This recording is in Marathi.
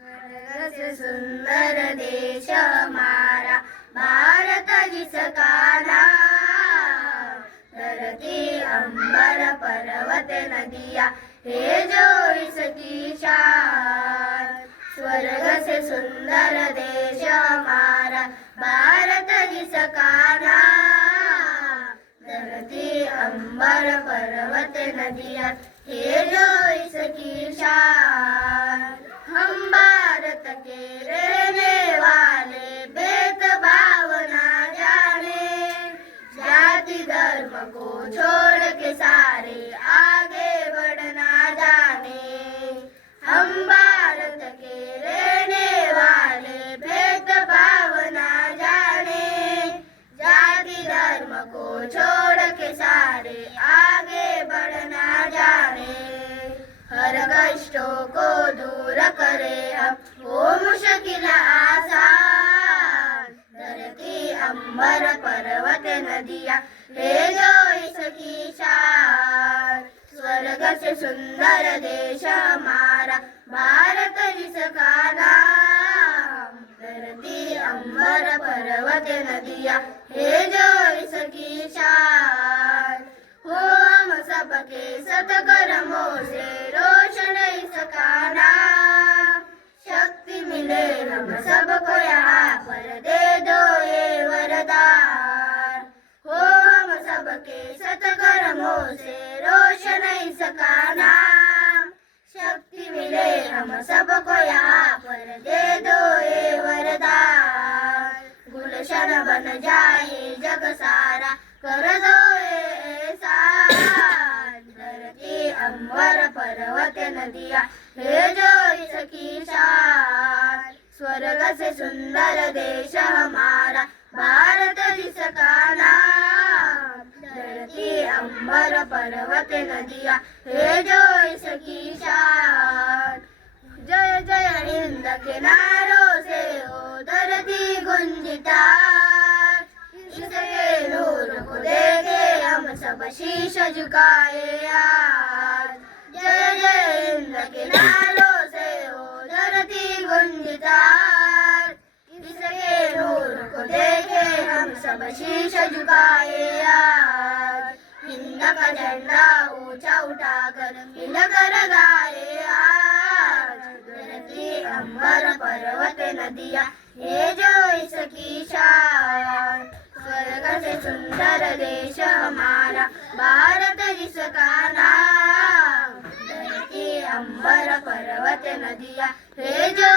स्वर्ग से सुंदर देश हमारा भारत जिसका नाम। धरती अंबर पर्वत नदियाँ है जो इसकी शान। स्वर्ग से सुंदर देश हमारा भारत जिसका नाम। धरती अंबर पर्वत नदियाँ है जो इसकी शान। हम भारत के रहने वाले भेदभाव ना जाने। जाति धर्म को छोड़ के सारे आगे बढ़ना जाने। हम भारत के रहने वाले भेदभाव ना जाने। जाति धर्म को छोड़ के सारे आगे बढ़ना जाने। हर कष्टों को दूर करे हम वो मुश्किल आसान। धरती अंबर पर्वत नदियाँ है जो इसकी शान। स्वर्ग से सुंदर देश हमारा भारत जिसका नाम। धरती अंबर पर्वत नदियाँ है जो इसकी शान। हो हम सबके सत्कर्मों से रोशन इसका नाम। शक्ति मिले हम सबको यहाँ पर दे दो ये वरदान। हो हम सबके सत्कर्मों से रोशन इसका नाम। शक्ति मिले हम सबको यहाँ पर दे दो ये वरदान। गुलशन बन जाए जग सारा कर दो अंबर पर्वत नदियाँ है जो इसकी शान। स्वर्ग से सुंदर देश हमारा भारत जिसका नाम। धरती अंबर पर्वत नदियाँ है जो इसकी शान। जय जय हिंद के नारों से हो धरती गुंजिता। इसके नूर को देखे हम सब शीश झुकाए आज। जय जय हिंद के नारों से हो धरती गुंजिता। इसके नूर को देखे हम सब शीश झुकाए आज। हिंद का झंडा ऊंचा उठाकर मिलकर गाए आज। धरती अंबर पर्वत नदियाँ है जो इसकी शान। स्वर्ग से सुंदर देश हमारा भारत जिसका नाम। धरती अंबर पर्वत नदियाँ है जो